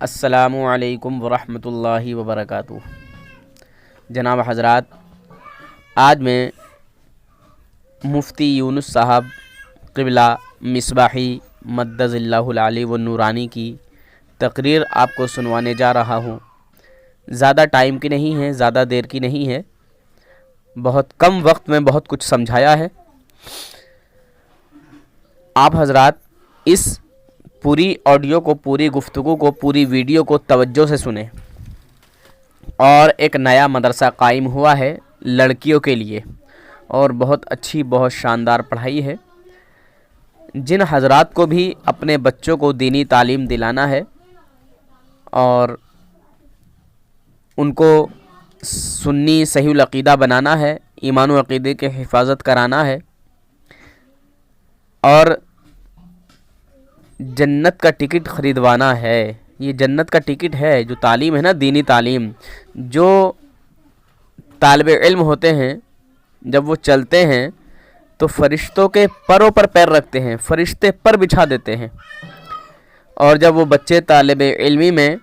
السلام علیکم ورحمۃ اللہ وبرکاتہ۔ جناب حضرات، آج میں مفتی یونس صاحب قبلہ مصباحی مدظ اللہ العلی والنورانی کی تقریر آپ کو سنوانے جا رہا ہوں۔ زیادہ ٹائم کی نہیں ہے، زیادہ دیر کی نہیں ہے، بہت کم وقت میں بہت کچھ سمجھایا ہے۔ آپ حضرات اس پوری آڈیو کو، پوری گفتگو کو، پوری ویڈیو کو توجہ سے سنیں۔ اور ایک نیا مدرسہ قائم ہوا ہے لڑکیوں کے لیے، اور بہت اچھی، بہت شاندار پڑھائی ہے۔ جن حضرات کو بھی اپنے بچوں کو دینی تعلیم دلانا ہے اور ان کو سنی صحیح العقیدہ بنانا ہے، ایمان و عقیدے کے حفاظت کرانا ہے، اور جنت کا ٹکٹ خریدوانا ہے۔ یہ جنت کا ٹکٹ ہے، جو تعلیم ہے نا، دینی تعلیم، جو طالب علم ہوتے ہیں جب وہ چلتے ہیں تو فرشتوں کے پروں پر پیر رکھتے ہیں، فرشتے پر بچھا دیتے ہیں، اور جب وہ بچے طالب علمی میں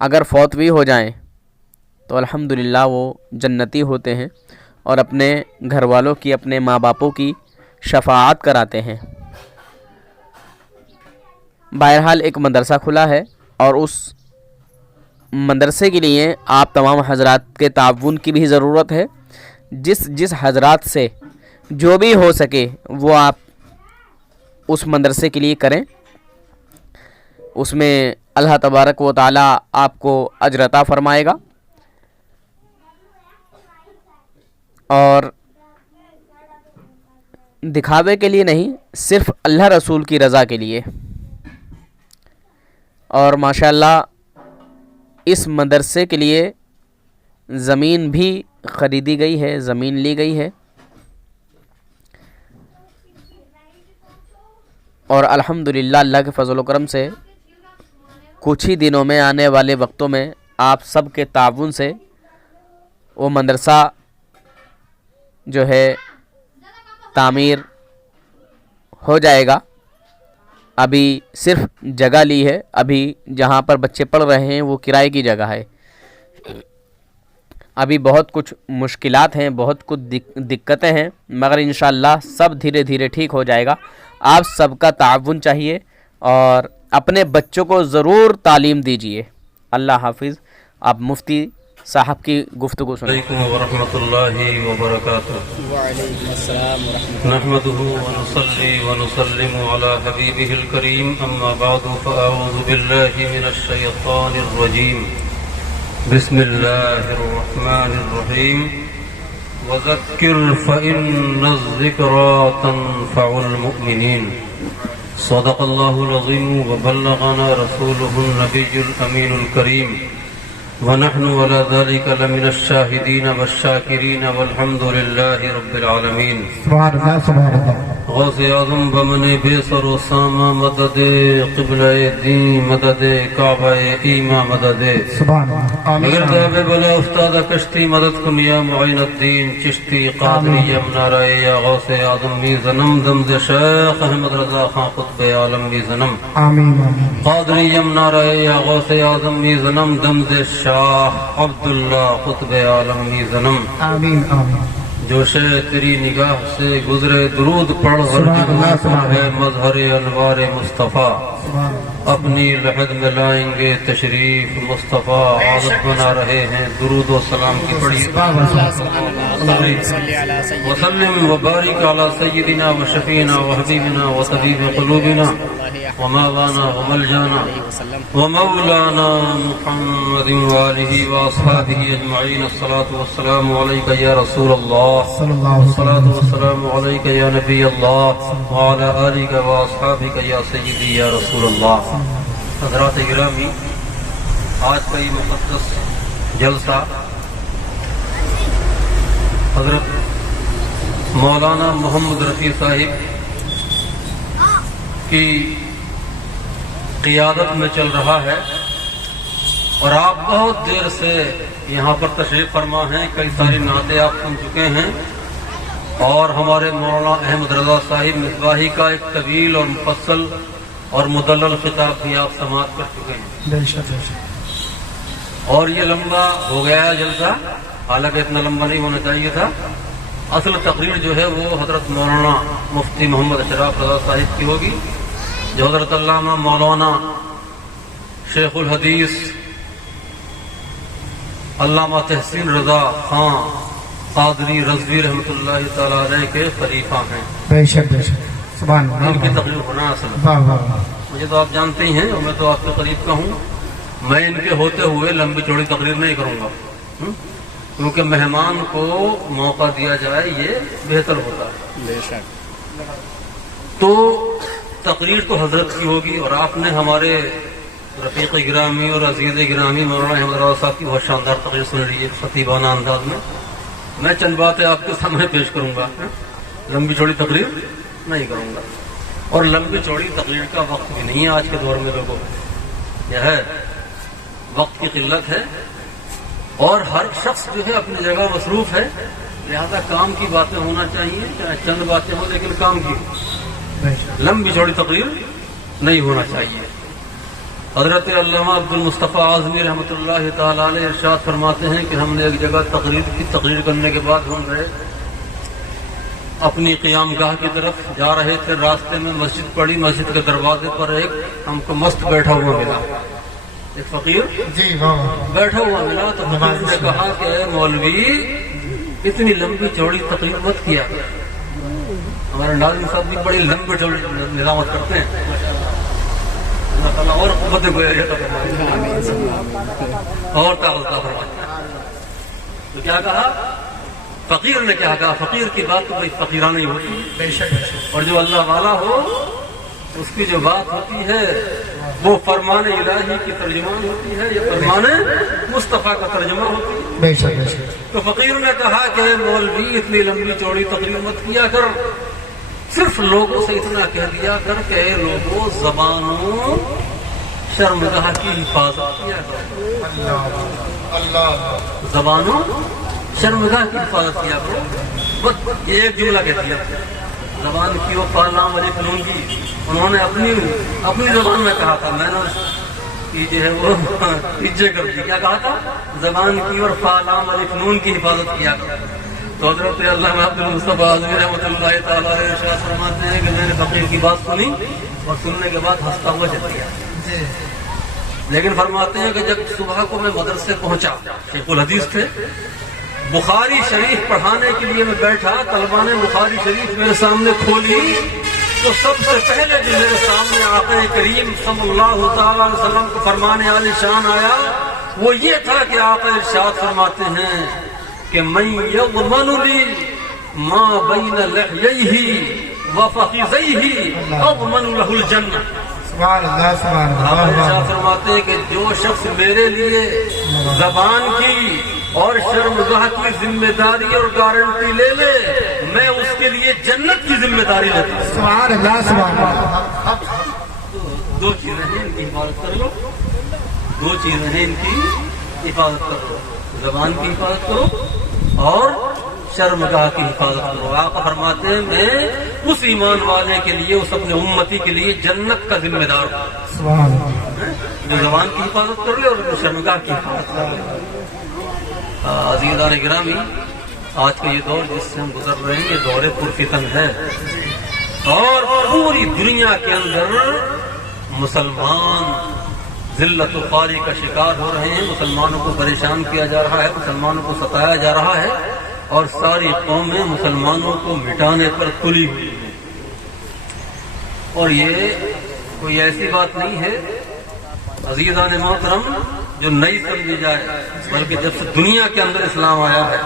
اگر فوت بھی ہو جائیں تو الحمدللہ وہ جنتی ہوتے ہیں اور اپنے گھر والوں کی، اپنے ماں باپوں کی شفاعت کراتے ہیں۔ بہرحال ایک مدرسہ کھلا ہے، اور اس مدرسے کے لیے آپ تمام حضرات کے تعاون کی بھی ضرورت ہے۔ جس حضرات سے جو بھی ہو سکے وہ آپ اس مدرسے کے لیے کریں۔ اس میں اللہ تبارک و تعالی آپ کو اجر عطا فرمائے گا، اور دکھاوے کے لیے نہیں، صرف اللہ رسول کی رضا کے لیے۔ اور ماشاءاللہ اس مدرسے کے لیے زمین بھی خریدی گئی ہے، زمین لی گئی ہے، اور الحمدللہ اللہ کے فضل و کرم سے کچھ ہی دنوں میں، آنے والے وقتوں میں آپ سب کے تعاون سے وہ مدرسہ جو ہے تعمیر ہو جائے گا۔ ابھی صرف جگہ لی ہے، ابھی جہاں پر بچے پڑھ رہے ہیں وہ کرائے کی جگہ ہے۔ ابھی بہت کچھ مشکلات ہیں، بہت کچھ دقتیں ہیں، مگر انشاءاللہ سب دھیرے دھیرے ٹھیک ہو جائے گا۔ آپ سب کا تعاون چاہیے، اور اپنے بچوں کو ضرور تعلیم دیجیے۔ اللہ حافظ۔ آپ مفتی صاحب کی گفتگو سنیں۔ علیکم ورحمۃ اللہ وبرکاتہ۔ وعلیکم السلام ورحمۃ اللہ۔ نحمده ونصلي ونسلم على حبيبه الكريم، أما بعد فأعوذ بالله من الشيطان الرجيم، بسم الله الرحمن الرحيم، وذكر فإن الذكرى تنفع المؤمنين، صدق الله العظيم وبلغنا رسوله النبي الأمين الكريم، ونحن على ذلك لمن الشاهدين والشاكرين، والحمد لله رب العالمين۔ سبحان اللہ، سبحان اللہ۔ غوث اعظم بمن بے سر و سامہ، مدد قبلہ دین، مدد کعبہ ایمہ، مدد سبحان اللہ۔ اگر داب بلا استاد کشتی، مدد کن یا معین الدین چشتی قادری یمنارہ، یا غوث اعظم می زنم دمز شیخ احمد رضا خان قطب عالم می زنم، آمین آمین۔ قادری یمنارہ، یا غوث اعظم می زنم دمز شاہ عبداللہ قطب عالم می زنم، آمین آمین۔ جو شے تیری نگاہ سے گزرے درود پڑھ، ہر جہاں ہے مظہر انوار مصطفیٰ، اپنی لحد میں لائیں گے تشریف مصطفیٰ، عادت بنا رہے ہیں درود و سلام کی پڑھی۔ وسلم وبارک علی سیدنا و شفینا و حبیبنا و طبیب قلوبنا و مولانا و ملجانا و مولانا محمد وآلہ و اصحابہ اجمعین۔ الصلاة والسلام علیکہ یا رسول اللہ، صلی اللہ علیہ الصلاة والسلام علیکہ یا نبی اللہ، وعلی آلہ و اصحابہ یا سیدی یا رسول اللہ۔ حضرات گرامی، آج کا یہ مقدس جلسہ حضرت مولانا محمد رفیع صاحب کی قیادت میں چل رہا ہے، اور آپ بہت دیر سے یہاں پر تشریف فرما ہیں، کئی ساری نعتیں آپ سن چکے ہیں، اور ہمارے مولانا احمد رضا صاحب مصباحی کا ایک طویل اور مفصل اور مدلل خطاب بھی آپ سماعت کر چکے ہیں، بے شک بے شک اور یہ لمبا ہو گیا ہے جلسہ، حالانکہ اتنا لمبا نہیں ہونا چاہیے تھا۔ اصل تقریر جو ہے وہ حضرت مولانا مفتی محمد اشرف رضا صاحب کی ہوگی، جو حضرت علامہ مولانا شیخ الحدیث علامہ تحسین رضا خان قادری رضوی رحمۃ اللہ تعالی علیہ کے خلیفہ ہیں، بے شک بے شک سبحان ان کی اللہ تقریر ہونا اصل ہے۔ واہ واہ واہ مجھے تو آپ جانتے ہی ہیں اور میں تو آپ کے قریب کا ہوں، میں ان کے ہوتے ہوئے لمبی چوڑی تقریر نہیں کروں گا، کیونکہ مہمان کو موقع دیا جائے یہ بہتر ہوتا ہے۔ بے شک تو تقریر تو حضرت کی ہوگی، اور آپ نے ہمارے رفیق گرامی اور عزیز گرامی مولانا احمد رضا صاحب کی بہت شاندار تقریر سن لیجیے خطیبانہ انداز میں چند باتیں آپ کے سامنے پیش کروں گا، لمبی چوڑی تقریر نہیں کروں گا، اور لمبی چوڑی تقریر کا وقت بھی نہیں ہے آج کے دور میں لوگوں کو، یہ ہے وقت کی قلت ہے، اور ہر شخص جو ہے اپنی جگہ مصروف ہے، لہذا کام کی باتیں ہونا چاہیے، چاہے چند باتیں ہوں لیکن کام کی، بے شک لمبی چوڑی تقریر نہیں ہونا چاہیے۔ حضرت علامہ عبد المصطفیٰ اعظمی رحمۃ اللہ تعالی علیہ ارشاد فرماتے ہیں کہ ہم نے ایک جگہ تقریر کرنے کے بعد ہم گئے اپنی قیام گاہ کی طرف جا رہے تھے، راستے میں مسجد پڑی، مسجد کے دروازے پر ایک ہم کو مست بیٹھا ہوا ملا، ایک فقیر جی واہ واہ بیٹھا ہوا ملا، تو فقیر نے کہا کہ اے مولوی اتنی لمبی چوڑی تقریر مت کیا، ہمارے ناظم صاحب بھی بڑی لمبی چوڑی نظامت کرتے ہیں، اللہ تعالیٰ اور قوت گویا اور طاقت فرمائے۔ تو کیا کہا فقیر نے، کیا کہا فقیر کی بات تو بھائی فقیرانہ ہی ہوتی ہے، بے شک بے شک اور جو اللہ والا ہو اس کی جو بات ہوتی ہے وہ فرمان الہی کی ترجمان ہوتی ہے، یہ فرمان مصطفیٰ کا ترجمہ ہوتی ہے۔ بے شک بے شک تو فقیر نے کہا کہ مولوی اتنی لمبی چوڑی تقریر مت کیا کر، صرف لوگوں سے اتنا کہہ دیا کر کہ لوگوں زبانوں شرمگاہ کی حفاظت کیا کرو، اللہ اللہ زبانوں شرمگاہ کی حفاظت کیا کرو، بس یہ ایک جملہ کہہ دیا، زبان کی وہ پالام علی فنون کی انہوں نے اپنی زبان میں کہا تھا، میں نے کی جو ہے وہ عزت کر دی، کیا کہا تھا زبان کی اور پالام علی فنون کی حفاظت کیا کرو۔ تو حضرت علامہ عبد المصطفیٰ اعظمی رحمۃ اللہ تعالی علیہ ارشاد فرماتے ہیں کہ میں نے فقیر کی بات سنی اور سننے کے بعد ہنستا ہوا چل دیا، جی لیکن فرماتے ہیں کہ جب صبح کو میں مدرسے پہنچا، شیخ الحدیث تھے، بخاری شریف پڑھانے کے لیے میں بیٹھا، طلبہ نے بخاری شریف میرے سامنے کھولی تو سب سے پہلے جو میرے سامنے آقا کریم صلی اللہ تعالی علیہ وسلم کو فرمانے عالی شان آیا وہ یہ تھا کہ آقا ارشاد فرماتے ہیں کہ من یضمن لی ما بین لحییہ وفخذیہ اضمن لہ الجنہ۔ سبحان اللہ سبحان آقا اللہ ارشاد فرماتے ہیں کہ جو شخص میرے لیے زبان کی اور شرمگاہ کی ذمہ داری اور گارنٹی لے لے، میں اس کے لیے جنت کی ذمہ داری لیتا ہوں۔ سبحان اللہ سبحان اللہ دو چیزیں ہیں ان کی حفاظت کر لو، دو چیزیں ہیں ان کی حفاظت کر لو، زبان کی حفاظت کرو اور شرمگاہ کی حفاظت کرو۔ آقا فرماتے ہیں میں اس ایمان والے کے لیے، اس اپنے امتی کے لیے جنت کا ذمہ دار ہوں، سبحان اللہ جو زبان کی حفاظت کر لے اور شرمگاہ کی حفاظت کر لے۔ عزیزان گرامی، آج کا یہ دور جس سے ہم گزر رہے ہیں یہ دور پرفتن ہے، اور پوری دنیا کے اندر مسلمان ذلت و خواری کا شکار ہو رہے ہیں، مسلمانوں کو پریشان کیا جا رہا ہے، مسلمانوں کو ستایا جا رہا ہے، اور ساری قومیں مسلمانوں کو مٹانے پر تلی ہوئی ہیں۔ اور یہ کوئی ایسی بات نہیں ہے عزیزان محترم جو نئی سمجھی جائے، بلکہ جب سے دنیا کے اندر اسلام آیا ہے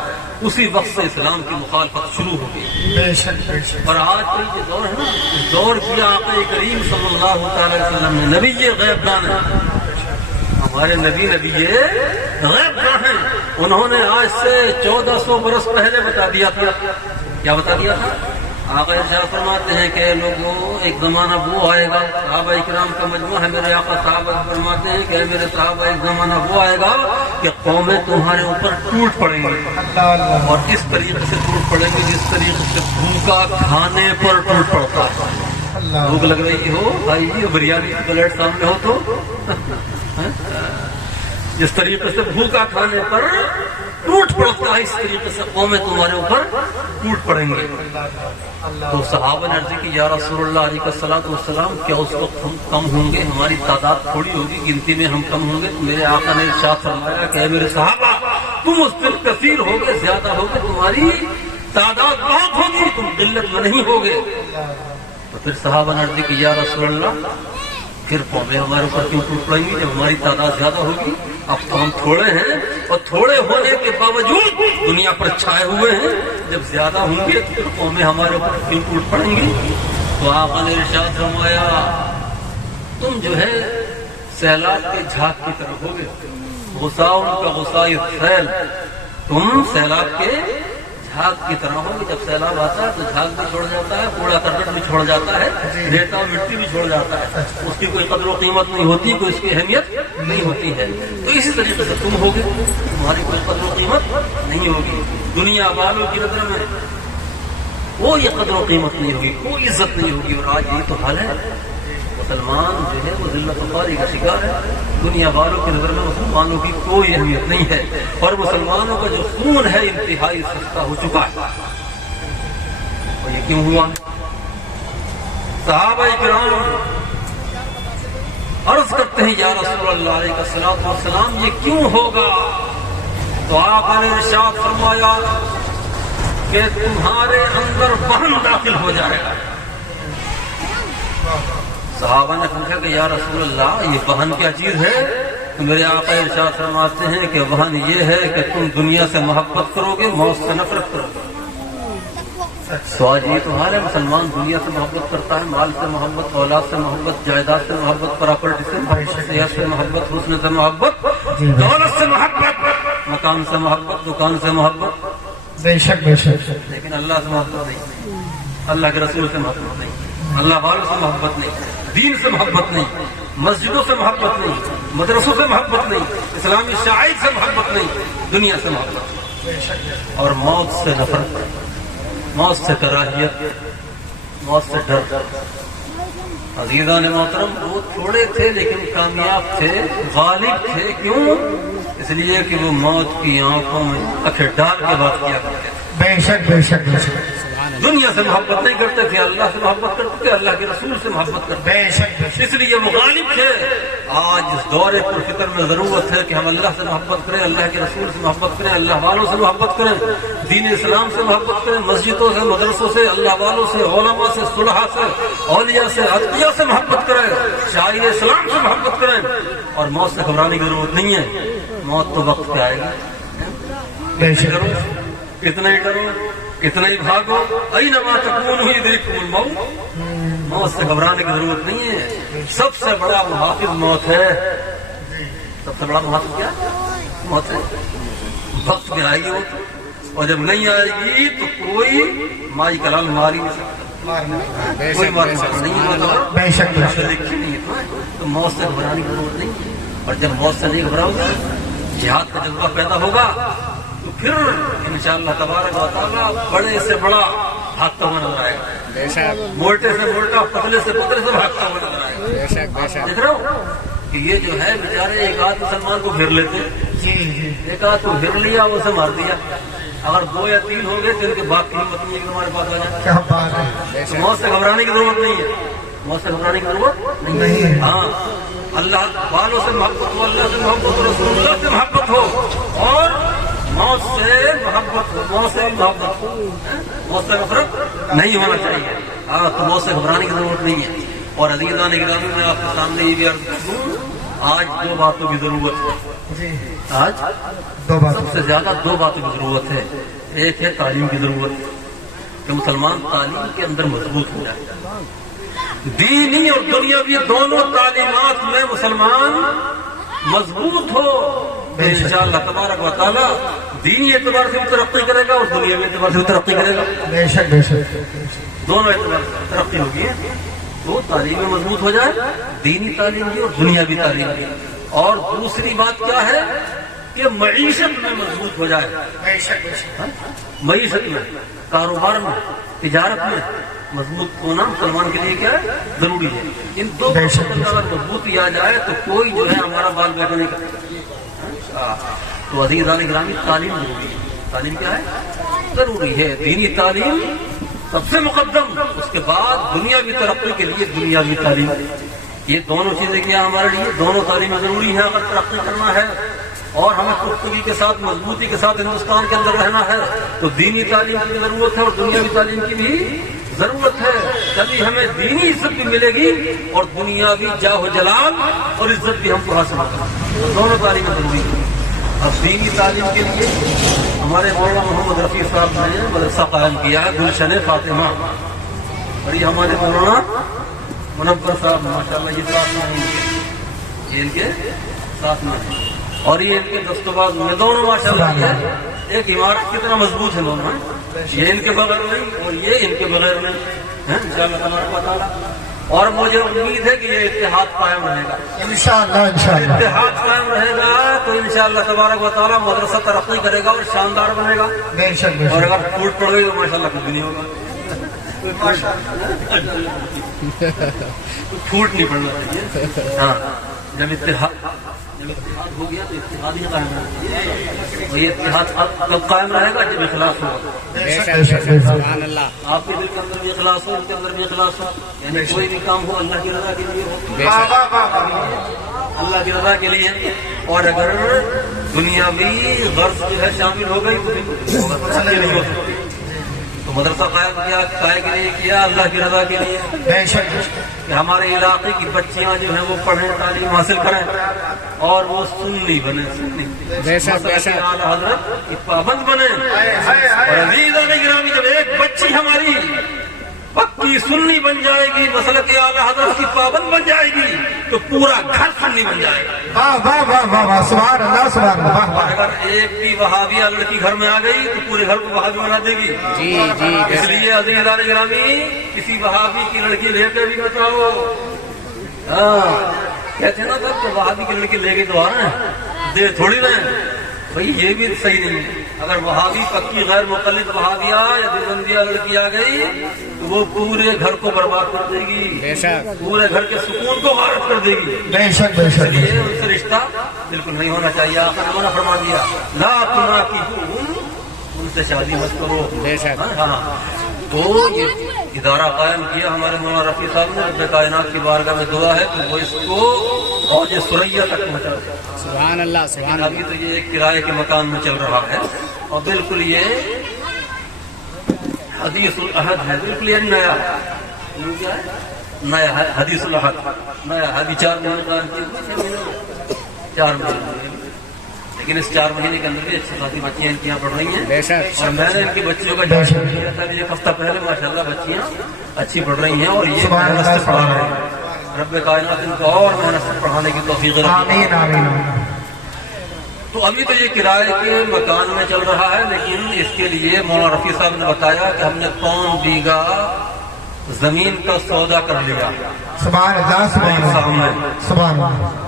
اسی وقت سے اسلام کی مخالفت شروع ہو گئی۔ بے شک بے شک اور آج کا یہ دور ہے نا، اس دور کیا آقا کریم صلی اللہ تعالی وسلم نے، نبی غیب دان ہے، ہمارے نبی غیب دان ہیں، انہوں نے آج سے 1400 برس پہلے بتا دیا تھا، کیا بتا دیا تھا؟ آقا ارشاد فرماتے ہیں کہ لوگوں ایک زمانہ وہ آئے گا، صحابہ اکرام کا مجموعہ ہے، میرے آقا صحابہ فرماتے ہیں کہ میرے صحابہ ایک زمانہ وہ آئے گا کہ قومیں تمہارے اوپر ٹوٹ پڑیں گی، اللہ اللہ اور اس طریقے سے ٹوٹ پڑیں گے جس طریقے سے بھوکا کھانے پر ٹوٹ پڑتا ہے۔ بھوک لگ رہی ہو بھائی بریانی کی پلیٹ سامنے ہو تو جس طریقے سے بھوکا کھانے پر ٹوٹ پڑتا ہے اس طریقے سے قومیں تمہارے اوپر ٹوٹ پڑیں گے. تو صحابہ نے عرض کی یا رسول اللہ علیہ الصلوۃ والسلام کیا اس وقت ہم کم ہوں گے؟ ہماری تعداد تھوڑی ہوگی، گنتی میں ہم کم ہوں گے؟ تو میرے آقا نے ارشاد فرمایا کہ اے میرے صحابہ تم اس دن کثیر ہوگے، زیادہ ہوگے، تمہاری تعداد بہت ہوگی، تم قلت میں نہیں ہوگے. تو پھر صحابہ نے عرض کی یا رسول اللہ پھر قومیں ہمارے اوپر کیوں ٹوٹ پڑیں گی جب ہماری تعداد زیادہ ہوگی؟ اب تو ہم تھوڑے ہیں اور تھوڑے ہونے کے باوجود دنیا پر چھائے ہوئے ہیں، جب زیادہ ہوں گے تو پھر قومیں ہمارے اوپر کیوں ٹوٹ پڑیں گی؟ تو آقا نے ارشاد فرمایا تم جو ہے سیلاب کے جھاگ کی طرح ہوگے، غصاء کا غصاء السیل، تم سیلاب کے جھاگ کی طرح ہوگی. جب سیلاب آتا ہے تو جھاگ بھی چھوڑ جاتا ہے، کوڑا کرکٹ بھی چھوڑ جاتا ہے، ریتا مٹی بھی چھوڑ جاتا ہے، اس کی کوئی قدر و قیمت نہیں ہوتی، کوئی اس کی اہمیت نہیں ہوتی ہے. تو اسی طریقے سے تم ہوگے، تمہاری کوئی قدر و قیمت نہیں ہوگی. دنیا والوں کی نظر میں کوئی قدر و قیمت نہیں ہوگی، کوئی عزت نہیں ہوگی. اور آج یہی تو حال ہے، مسلمان جو ہے وہ ذلت و خواری کا شکار ہے. دنیا والوں کی نظر میں مسلمانوں کی کوئی اہمیت نہیں ہے، اور مسلمانوں کا جو خون ہے انتہائی سستا ہو چکا ہے. اور یہ کیوں ہوا؟ صحابہ کرام عرض کرتے ہیں یا رسول اللہ علیہ الصلوۃ والسلام یہ کیوں ہوگا؟ تو آپ نے ارشاد فرمایا کہ تمہارے اندر وہن داخل ہو جائے گا. صحابہ نے پوچھا کہ یا رسول اللہ یہ وہن کیا چیز ہے؟ تو میرے آقا ارشاد فرماتے ہیں کہ وہن یہ ہے کہ تم دنیا سے محبت کرو گے، موت سے نفرت کرو گے. تو آج یہ تو حال ہے، مسلمان دنیا سے محبت کرتا ہے، مال سے محبت، اولاد سے محبت، جائیداد سے محبت، پراپرٹی سے محبت، صحت سے محبت، حسن سے محبت، دولت سے محبت، مکان سے محبت، دکان سے محبت. بے شک بے شک. لیکن اللہ سے محبت نہیں، اللہ کے رسول سے محبت نہیں، اللہ والوں سے محبت نہیں، دین سے محبت نہیں، مسجدوں سے محبت نہیں، مدرسوں سے محبت نہیں، اسلامی شاعر سے محبت نہیں، دنیا سے محبت اور موت سے نفرت، موت سے کراہیت، موت سے ڈر. عزیزان محترم وہ تھوڑے تھے لیکن کامیاب تھے، غالب تھے. کیوں؟ اس لیے کہ وہ موت کی آنکھوں میں آنکھیں ڈال کے بات کیا کرتے تھے. بے شک بے شک بے شک. دنیا سے محبت نہیں کرتے تھے، اللہ سے محبت کرتے تھے، اللہ کے رسول سے محبت کرتے بے شک بے شک. اس لیے وہ غالب تھے. آج اس دور پر فکر میں ضرورت ہے کہ ہم اللہ سے محبت کریں، اللہ کے رسول سے محبت کریں، اللہ والوں سے محبت کریں، دین اسلام سے محبت کریں، مسجدوں سے، مدرسوں سے، اللہ والوں سے، علماء سے، صلحاء سے، اولیاء سے، اتقیاء سے محبت کریں، شاعر اسلام سے محبت کریں. اور موت سے گھبرانے کی ضرورت نہیں ہے، موت تو وقت پہ آئے گی. بے شک. اتنا ہی ڈرو، اتنا ہی بھاگو، اینما تکونوا یدرککم الموت. موت سے گھبرانے کی ضرورت نہیں ہے. سب سے بڑا محافظ موت ہے. سب سے بڑا محافظ کیا؟ موت ہے. وقت میں آئے گی وہ، اور جب نہیں آئے گی تو کوئی مائی کلام مار ہی نہیں سکتا، کوئی مار نہیں. بے شک بے شک. دیکھی نہیں تو موت سے گھبرانے کی ضرورت نہیں. اور جب موت سے نہیں گھبراؤ گے، جہاد کا جذبہ پیدا ہوگا تو پھر انشاءاللہ تبارک و تعالیٰ بڑے سے بڑا بھاگتا ہوا نظر آئے گا، موٹے سے موٹا، پتلے سے پتلے سے بھاگتا ہوا نظر آئے گا. دیکھ رہے ہو کہ یہ جو ہے بیچارے ایک آدھ مسلمان کو گھیر لیتے، ایک آدھ کو گھیر لیا اسے مار دیا. اگر 2 یا 3 ہو گئے تو ان کے باپ کی ہمت نہیں ہے کہ تمہارے پاس آ جائے. کیا بات ہے. تو موت سے گھبرانے کی ضرورت نہیں ہے، موت سے گھبرانے کی ضرورت نہیں ہے. ہاں اللہ والوں سے محبت ہو، اللہ سے محبت ہو، رسول اللہ سے محبت ہو، اور موت سے محبت ہو، موت سے محبت ہو، موت سے نفرت نہیں ہونا چاہیے. ہاں تو موت سے گھبرانے کی ضرورت نہیں ہے. اور عزیزان گرامی میں آپ کے سامنے یہ بھی عرض کروں، آج 2 باتوں کی ضرورت ہے. آج 2 بات. سب سے زیادہ 2 باتوں کی ضرورت ہے. ایک ہے تعلیم کی ضرورت کہ مسلمان تعلیم کے اندر مضبوط ہو جائے. دینی اور دنیاوی دونوں تعلیمات میں مسلمان مضبوط ہو، انشاءاللہ تبارک و تعالیٰ دینی اعتبار سے بھی ترقی کرے گا اور دنیاوی اعتبار سے بھی ترقی کرے گا. بے شک بے شک. دونوں اعتبار سے ترقی ہوگی. تو تعلیم میں مضبوط ہو جائے، دینی تعلیم بھی اور دنیاوی تعلیم بھی. اور دوسری بات کیا ہے کہ معیشت میں مضبوط ہو جائے. بے شک بے شک. معیشت میں، کاروبار میں، تجارت میں مضبوط ہونا مسلمان کے لیے کیا ہے؟ ضروری ہے. ان دو باتوں کو اگر مضبوطی آ جائے تو کوئی جو ہے ہمارا بال بیٹا نہیں کرتا. تو عزیزان گرامی تعلیم ضروری ہے. تعلیم کیا ہے؟ ضروری ہے. دینی تعلیم سب سے مقدم، اس کے بعد دنیاوی ترقی کے لیے دنیاوی تعلیم. یہ دونوں چیزیں کیا ہمارے لیے؟ دونوں تعلیمیں ضروری ہیں اگر ترقی کرنا ہے اور ہمیں پختگی کے ساتھ مضبوطی کے ساتھ ہندوستان کے اندر رہنا ہے تو دینی تعلیم کی ضرورت ہے اور دنیاوی تعلیم کی بھی ضرورت ہے. تبھی ہمیں دینی عزت بھی ملے گی اور دنیاوی جاہ و جلال اور عزت بھی ہم کو حاصل ہوگا. دونوں تعلیمیں ضروری ہیں. اب دینی تعلیم کے لیے ہمارے مولانا محمد رفیع صاحب نے مدرسہ قائم کیا ہے گلشن فاطمہ. اور یہ ہمارے مولانا منور صاحب ماشاء اللہ یہ ساتھ میں ہیں، یہ ان کے ساتھ میں ہیں اور یہ ان کے دستباز میں دونوں ماشاء اللہ. ایک عمارت کتنا مضبوط ہے دونوں، یہ ان کے بغیر نہیں اور یہ ان کے بغیر نہیں ہے انشاءاللہ تبارک و تعالیٰ. اور مجھے امید ہے کہ یہ اتحاد قائم رہے گا انشاءاللہ. اتحاد قائم رہے گا تو انشاءاللہ تبارک و تعالیٰ مدرسہ ترقی کرے گا اور شاندار بنے گا. بے شک بے اور شک. اگر ٹوٹ پڑ گئی تو ماشاءاللہ کچھ بھی نہیں ہوگا. ٹوٹ نہیں پڑنا چاہیے. ہاں جب اتحاد ہو گیا تو اتحاد ہی قائم رہنا چاہیے. اور یہ اتحاد کب قائم رہے گا جب اخلاص ہوگا. بے شک بے شک. سبحان اللہ. آپ کے دل کے اندر بھی اخلاص ہو، ان کے اندر بھی اخلاص ہو، یعنی کوئی بھی کام ہو اللہ کی رضا کے لیے ہو، بے شک. اللہ کی رضا کے لیے. اور اگر دنیاوی غرض جو ہے شامل ہو گئی تو نہیں ہو سکتی. تو مدرسہ قائم کیا کائے کے لیے کیا؟ اللہ کی رضا کے لیے بے شک. کہ ہمارے علاقے کی بچیاں جو ہیں وہ پڑھیں، تعلیم حاصل کریں اور وہ سنی بنے. سنی بے شک بے شک. اعلیٰ حضرت کی پابند بنے. اور عزیزان گرامی جب ایک بچی ہماری پکی سنی بن جائے گی، مسلک اعلیٰ حضرت کی پابند بن جائے گی تو پورا گھر سنی بن جائے گا. واہ واہ واہ واہ واہ. سبحان اللہ سبحان اللہ. واہ اور واہ. اگر ایک بھی وہابیہ لڑکی گھر میں آ گئی تو پورے گھر کو وہابی بنا دے گی. جی جی بے اس شک. لیے عزیزان گرامی کسی وہابی کی لڑکی لے کے بھی بتاؤ. ہاں کہتے ہیں نا سر کہ وہابی کی لڑکی لے کے تو آ رہے ہیں، دے تھوڑی رہے. بھائی یہ بھی صحیح نہیں ہے. اگر وہابی پکی غیر مقلد وہابیہ یا دیوبندیہ لڑکی آ گئی تو وہ پورے گھر کو برباد کر دے گی، بے شک. پورے گھر کے سکون کو غارت کر دے گی. بے شک بے شک. یہ ان سے رشتہ بالکل نہیں ہونا چاہیے. آپ نے منع فرما دیا لا تناکحوہم، ان سے شادی مت کرو. بے شک. ہاں تو یہ ادارہ قائم کیا ہمارے مولانا رفیع صاحب نے. رب کائنات کی بارگاہ میں دعا ہے کہ وہ اس کو اور یہ سریا تک پہنچا دے. سبحان اللہ سبحان ابھی اللہ. تو یہ ایک کرائے کے مکان میں چل رہا ہے اور بالکل یہ حدیث الاحد ہے. بالکل یہ نیا ہے، نیا ہے حدیث الاحد. نیا حدیث 4 مہینے کا 4 مہینے. لیکن اس 4 مہینے کے اندر بھی اچھی خاصی بچیاں ان کی یہاں پڑھ رہی ہیں. بے شک. اور میں نے ان کی بچیوں کا جائزہ لیا تھا کہ ایک ہفتہ پہلے ماشاءاللہ بچیاں اچھی پڑھ رہی ہیں اور یہ محنت سے پڑھا رہے ہیں. رب کائنات ان کو اور محنت سے پڑھانے کی توفیق رکھے. آمین آمین. تو ابھی تو یہ کرائے کے مکان میں چل رہا ہے لیکن اس کے لیے مولانا رفیع صاحب نے بتایا کہ ہم نے 5 بیگھہ زمین کا سودا کر لیا سبحان اللہ سبحان اللہ سبحان اللہ.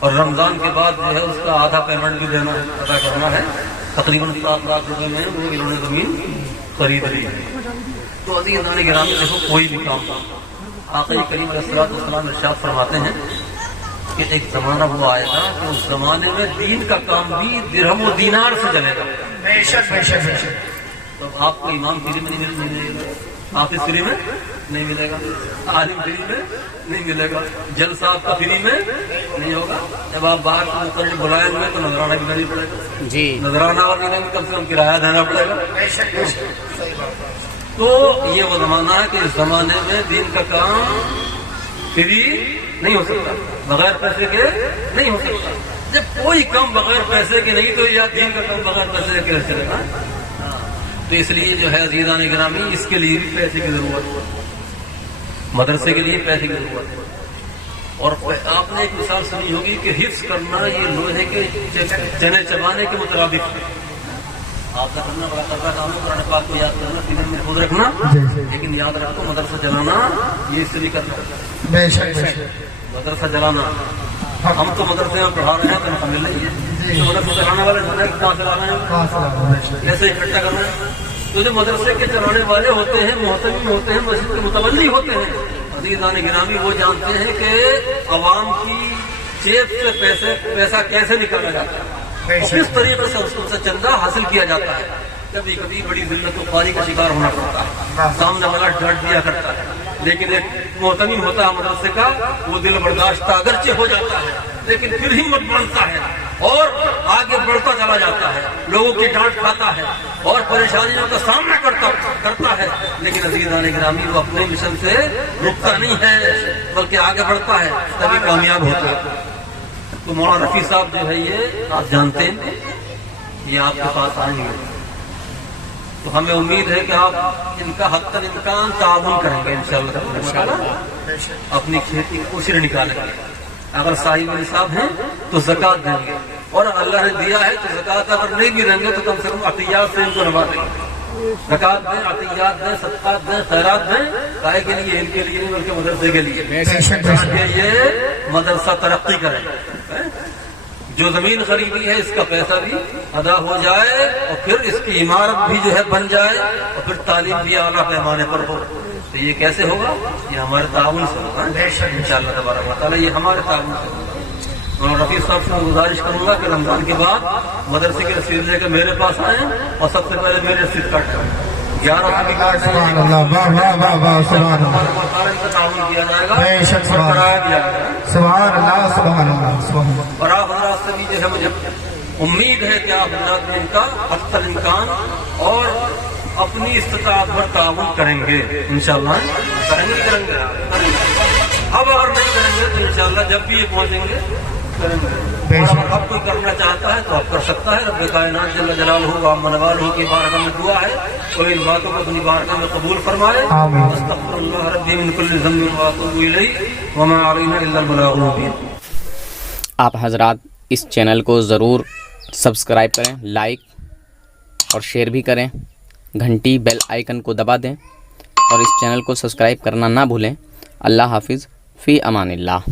اور رمضان کے بعد جو ہے اس کا آدھا پیمنٹ بھی دینا ادا کرنا ہے. تقریباً 7 لاکھ روپے میں وہ انہوں نے زمین خرید لی ہے. تو عزیزان گرامی دیکھو کوئی بھی کام آقا کریم علیہ الصلوۃ والسلام ارشاد فرماتے ہیں کہ ایک زمانہ وہ آئے گا کہ اس زمانے میں دین کا کام بھی درہم و دینار سے چلے گا. بے شک بے شک بے شک. تو آپ کو امام فری میں نہیں ملے گا، حافظ فری میں نہیں ملے گا، عالم فری میں نہیں ملے گا، جلسہ آپ کا فری میں نہیں ہوگا. جب آپ باہر سے مقرر بلائیں گے تو نذرانہ بھی نہیں پڑے گا. جی نذرانہ اور نہیں کم سے کم کرایہ دینا پڑے گا. بے شک بے شک. تو یہ وہ زمانہ ہے کہ اس زمانے میں دین کا کام فری نہیں ہو سکتا، بغیر پیسے کے نہیں ہو سکتا. جب کوئی کام بغیر پیسے کے نہیں تو یا دین کا کام بغیر پیسے کے چلے گا. تو اس لیے جو ہے عزیزان گرامی اس کے لیے بھی پیسے کی ضرورت ہے، مدرسے کے لیے پیسے کی ضرورت ہے. اور آپ نے ایک مثال سنی ہوگی کہ حفظ کرنا یہ لوہے کے چنے چبانے کے مطابق ہے. آپ کا کرنا بڑا کرتا کام ہے، قرآن پاک کو یاد کرنا، سینے میں خود رکھنا، لیکن یاد رکھو مدرسہ چلانا یہ اس سے بھی کرنا. بے شک بے شک. مدرسہ چلانا ہم تو مدرسے میں پڑھا رہے ہیں تو ہمیں مل رہی ہے. مدرسہ چلانے والے کہاں چلا رہے ہیں، کہاں سے لانا؟ بے شک. کیسے اکٹھا کرنا ہے. تو جو مدرسے کے چلانے والے ہوتے ہیں، محتمم ہوتے ہیں، مسجد کے متولی ہوتے ہیں، عزیزان گرامی وہ جانتے ہیں کہ عوام کی جیب سے پیسہ کیسے نکالا جاتا ہے اور کس طریقے سے اس سے چندہ حاصل کیا جاتا ہے۔ کبھی کبھی بڑی ذلت و خواری کا شکار ہونا پڑتا ہے، سامنے والا ڈانٹ دیا کرتا ہے، لیکن ایک محتمم ہوتا ہے مدرسے کا، وہ دل برداشتہ اگرچہ ہو جاتا ہے لیکن پھر ہمت بڑھتا ہے اور آگے بڑھتا چلا جاتا ہے، لوگوں کی ڈانٹ کھاتا ہے اور پریشانیوں کا سامنا کرتا ہے، لیکن عزیزان گرامی وہ اپنے مشن سے رکتا نہیں ہے بلکہ آگے بڑھتا ہے، تبھی کامیاب ہوتا ہے۔ تو مولانا رفیع صاحب جو ہے یہ آپ جانتے ہیں، یہ آپ کے پاس آئیں گے تو ہمیں امید ہے کہ آپ ان کا حتی الامکان تعاون کریں گے انشاءاللہ، اپنی کھیتی کو کوشش نکالیں گے، اگر صاحب نصاب ہیں تو زکوٰۃ دیں گے، اور اللہ نے دیا ہے تو زکوٰۃ اگر نہیں بھی دیں گے تو کم سے کم عطیات سے ان کو نبھا دیں گے، زکوٰۃ دیں، عطیات دیں، صدقات دیں، خیرات دیں، کائے کے لیے، ان کے لیے نہیں بلکہ مدرسے کے لیے، تاکہ یہ مدرسہ ترقی کرے، جو زمین خریدی ہے اس کا پیسہ بھی ادا ہو جائے اور پھر اس کی عمارت بھی جو ہے بن جائے اور پھر تعلیم بھی اعلیٰ پیمانے پر ہو۔ تو یہ کیسے ہوگا؟ یہ ہمارے تعاون سے ہوگا انشاءاللہ تبارک و تعالیٰ، یہ ہمارے تعاون سے ہوگا۔ اور رفیع صاحب سے میں گزارش کروں گا کہ رمضان کے بعد مدرسے کی رسید لے کے میرے پاس آئیں اور سب سے پہلے میری رسید کاٹ کریں، 11 کی سبحان اللہ، واہ واہ واہ واہ، سبحان اللہ، تعاون کیا جائے گا بے شک، اور کرایا گیا جائے گا۔ سبحان اللہ، سبحان اللہ، سبحان اللہ۔ اور آپ حضرات سے بھی جو ہے مجھے امید ہے کہ آپ حضرات نے ان کا حتی الامکان اور اپنی استطاعت پر تعاون کریں گے انشاءاللہ، کریں گے۔ اب اگر نہیں کریں گے تو انشاءاللہ جب بھی یہ پہنچیں گے کریں گے، اور اب کوئی کرنا چاہتا ہے تو آپ کر سکتا ہے۔ رب کائنات جل جلالہ و عم نوالہ کی بارگاہ میں دعا ہے تو ان باتوں کو اپنی بارگاہ میں قبول فرمائے۔ استغفر اللہ ربی من کل ذنب واتوب الیہ وما علینا الا البلاغ المبین۔ آپ حضرات اس چینل کو ضرور سبسکرائب کریں، لائک اور شیئر بھی کریں، گھنٹی بیل آئیکن کو دبا دیں اور اس چینل کو سبسکرائب کرنا نہ بھولیں۔ اللہ حافظ، فی امان اللہ۔